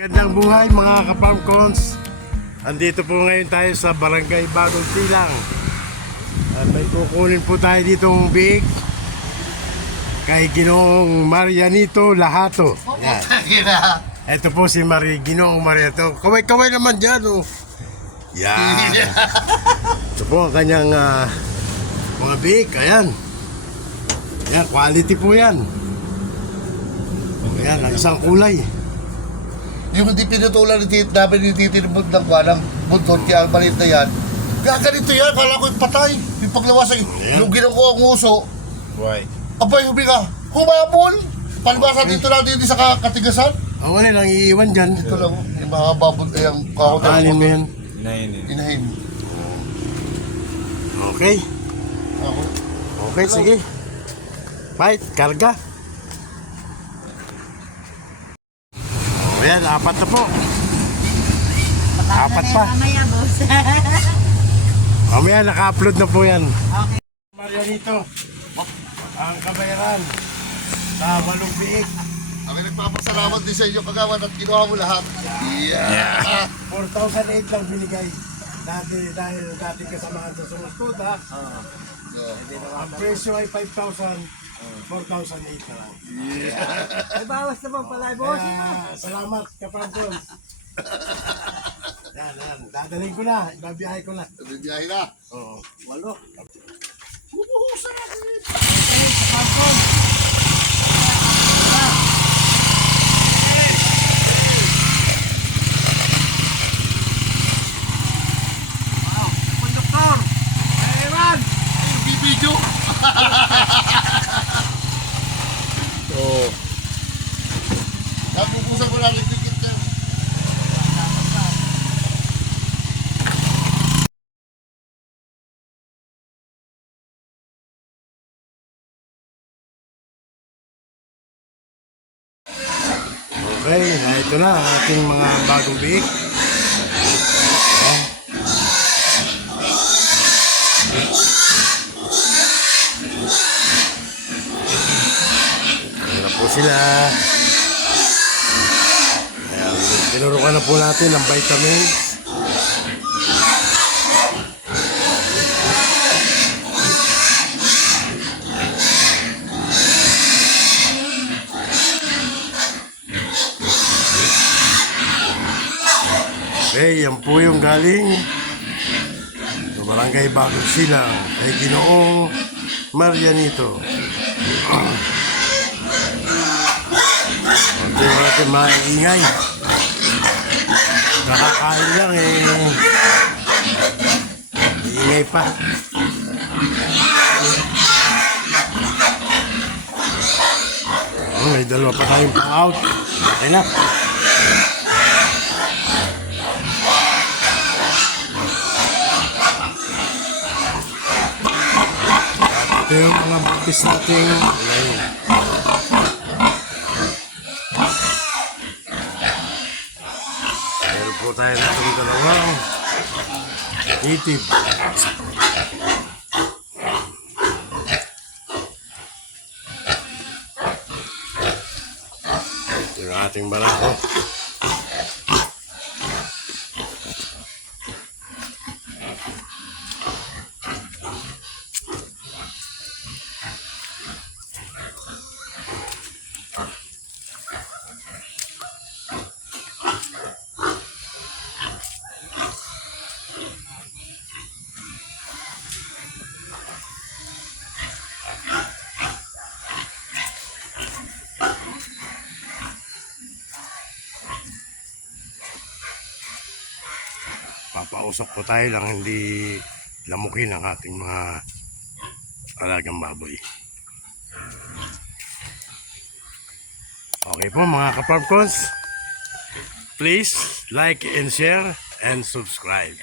Magandang buhay mga ka-farm cons. Andito po ngayon tayo sa Barangay Bagong Silang. At may kukunin po tayo ditong big kay Ginoong Marianito Lahato. Yan. Ito po si Ginoong Marianito. Kaway-kaway naman dyan, oh. Yan. Ito po ang kanyang mga big. Ayan. Yan, quality po yan. Ayan, ang isang kulay. Yung hindi pinutulan namin ni titinibod ng kwanang buntot, kaya ang maliit na yan. Gaganito yan, kala ko yung patay. Yung paglawasan, yung ginawa ang uso. Why? Abay, hubi ka, humapon! Palibasan dito lang din sa katigasan. Wala lang iiwan dyan. Ito lang, yung mga babon, yung kahot ng Alin mo yan? inahin. Okay. Ako. Okay, sige. Fight, karga. Ayan, apat na po. Apat pa. Mamaya, boss. Mamaya, naka-upload na po yan. Okay. Marianito, ang kabayaran sa walong biik. Kami nagpapasalamat din sa inyo kagawan at ginawa mo lahat. Yeah. 4,008 lang binigay. Dahil dati kasamahan sa Sumuskuta. Ang presyo ay 5,000. 4,008 na lang. May bawas naman pala, boss. Kaya, salamat, Kapangkon. Yan. Dadalhin ko na. Ibabiyahe ko na. Bibiyahe na. Oo. Walo. Umuhusan natin. Okay, Kapangkon. Konduktor. Ewan. Bibidyo. Oo. Napupusan ko lang yung ticket niya. Okay, ito na ang ating mga bagong biik. Ayan po sila. Ayan, tinurukan na po natin ang vitamins. Okay, yan po yung galing sa Barangay Bagong Silang kay Ginoong Marianito. Hindi mo natin maingay. Nakakain lang iingay pa. May dalawa pa tayong pang-out. Okay na. Ito yung mga bukis natin. Meron po tayo na itong dalawang native. Ito yung ating barako. Papausok po tayo lang, hindi lamukin ang ating mga alagang baboy. Okay po mga ka-farm cons, please like and share and subscribe.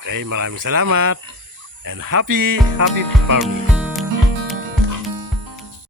Okay, maraming salamat and happy farming.